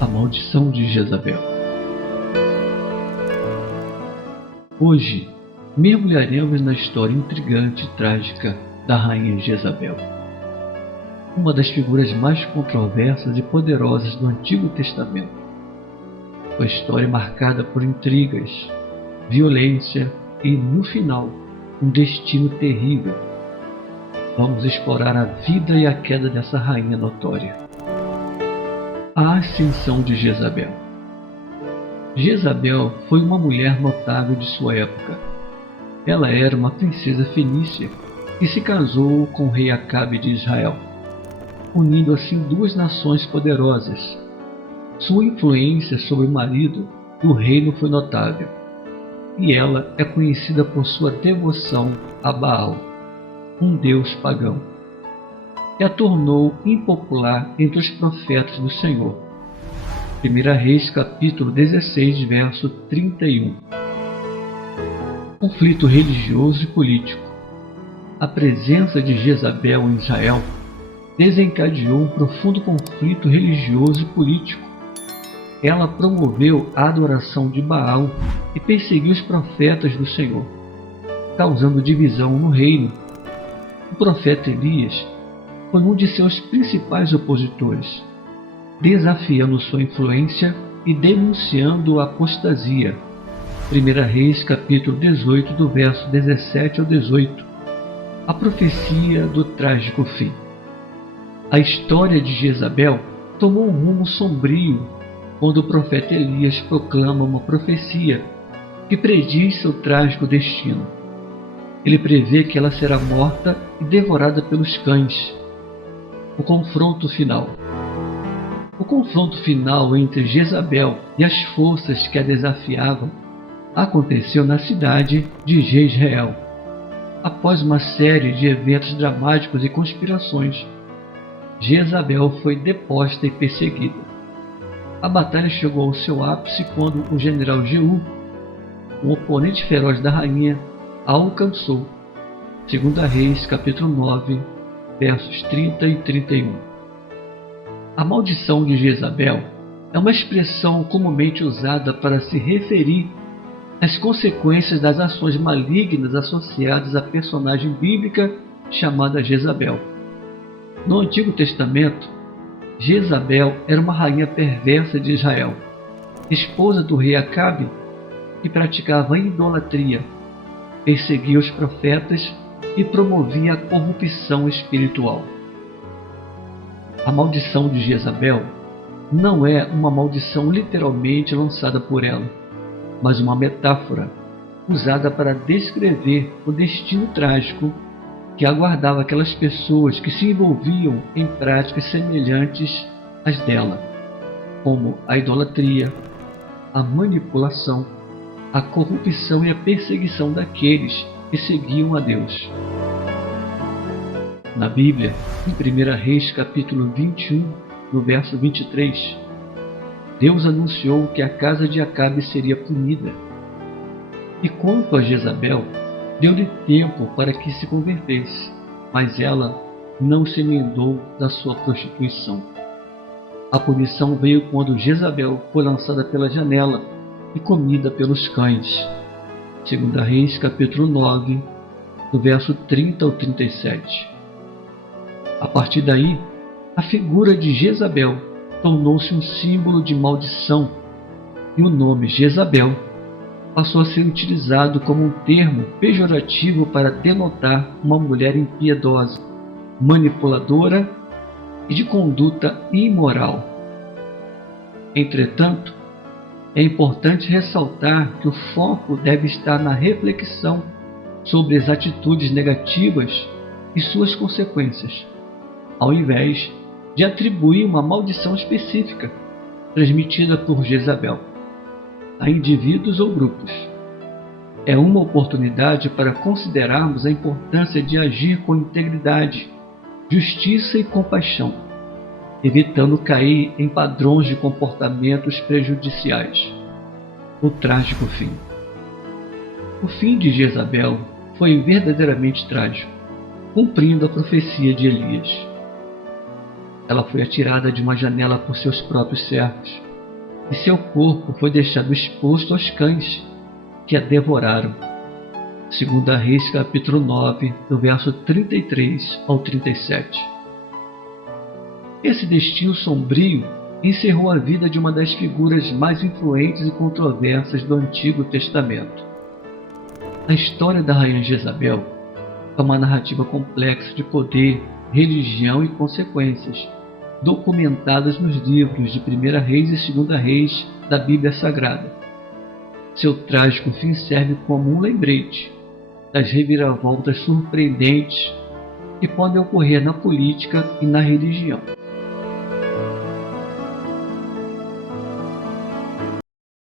A maldição de Jezabel. Hoje, mergulharemos na história intrigante e trágica da rainha Jezabel, uma das figuras mais controversas e poderosas do Antigo Testamento. Sua história é marcada por intrigas, violência e, no final, um destino terrível. Vamos explorar a vida e a queda dessa rainha notória. A ascensão de Jezabel. Jezabel foi uma mulher notável de sua época. Ela era uma princesa fenícia que se casou com o rei Acabe de Israel, unindo assim duas nações poderosas. Sua influência sobre o marido do reino foi notável, e ela é conhecida por sua devoção a Baal, um deus pagão, que a tornou impopular entre os profetas do Senhor. 1 Reis capítulo 16, verso 31. Conflito religioso e político. A presença de Jezabel em Israel desencadeou um profundo conflito religioso e político. Ela promoveu a adoração de Baal e perseguiu os profetas do Senhor, causando divisão no reino. O profeta Elias foi um de seus principais opositores, desafiando sua influência e denunciando a apostasia. 1 Reis capítulo 18, do verso 17 ao 18. A profecia do trágico fim. A história de Jezabel tomou um rumo sombrio quando o profeta Elias proclama uma profecia que prediz seu trágico destino. Ele prevê que ela será morta e devorada pelos cães. O confronto final. O confronto final entre Jezabel e as forças que a desafiavam aconteceu na cidade de Jezreel. Após uma série de eventos dramáticos e conspirações, Jezabel foi deposta e perseguida. A batalha chegou ao seu ápice quando o general Jeú, um oponente feroz da rainha, a alcançou. 2 Reis capítulo 9, versos 30 e 31. A maldição de Jezabel é uma expressão comumente usada para se referir às consequências das ações malignas associadas à personagem bíblica chamada Jezabel. No Antigo Testamento, Jezabel era uma rainha perversa de Israel, esposa do rei Acabe, que praticava idolatria, perseguia os profetas e promovia a corrupção espiritual. A maldição de Jezabel não é uma maldição literalmente lançada por ela, mas uma metáfora usada para descrever o destino trágico que aguardava aquelas pessoas que se envolviam em práticas semelhantes às dela, como a idolatria, a manipulação, a corrupção e a perseguição daqueles que seguiam a Deus. Na Bíblia, em 1 Reis capítulo 21, no verso 23, Deus anunciou que a casa de Acabe seria punida. E quanto a Jezabel, deu-lhe tempo para que se convertesse, mas ela não se emendou da sua prostituição. A punição veio quando Jezabel foi lançada pela janela e comida pelos cães. 2 Reis capítulo 9, do verso 30 ao 37. A partir daí, a figura de Jezabel tornou-se um símbolo de maldição e o nome Jezabel passou a ser utilizado como um termo pejorativo para denotar uma mulher impiedosa, manipuladora e de conduta imoral. Entretanto, é importante ressaltar que o foco deve estar na reflexão sobre as atitudes negativas e suas consequências, ao invés de atribuir uma maldição específica transmitida por Jezabel a indivíduos ou grupos. É uma oportunidade para considerarmos a importância de agir com integridade, justiça e compaixão, evitando cair em padrões de comportamentos prejudiciais. O trágico fim. O fim de Jezabel foi verdadeiramente trágico, cumprindo a profecia de Elias. Ela foi atirada de uma janela por seus próprios servos, e seu corpo foi deixado exposto aos cães, que a devoraram. 2 Reis capítulo 9, do verso 33 ao 37. Esse destino sombrio encerrou a vida de uma das figuras mais influentes e controversas do Antigo Testamento. A história da rainha Jezabel é uma narrativa complexa de poder, religião e consequências, documentadas nos livros de 1 Reis e 2 Reis da Bíblia Sagrada. Seu trágico fim serve como um lembrete das reviravoltas surpreendentes que podem ocorrer na política e na religião.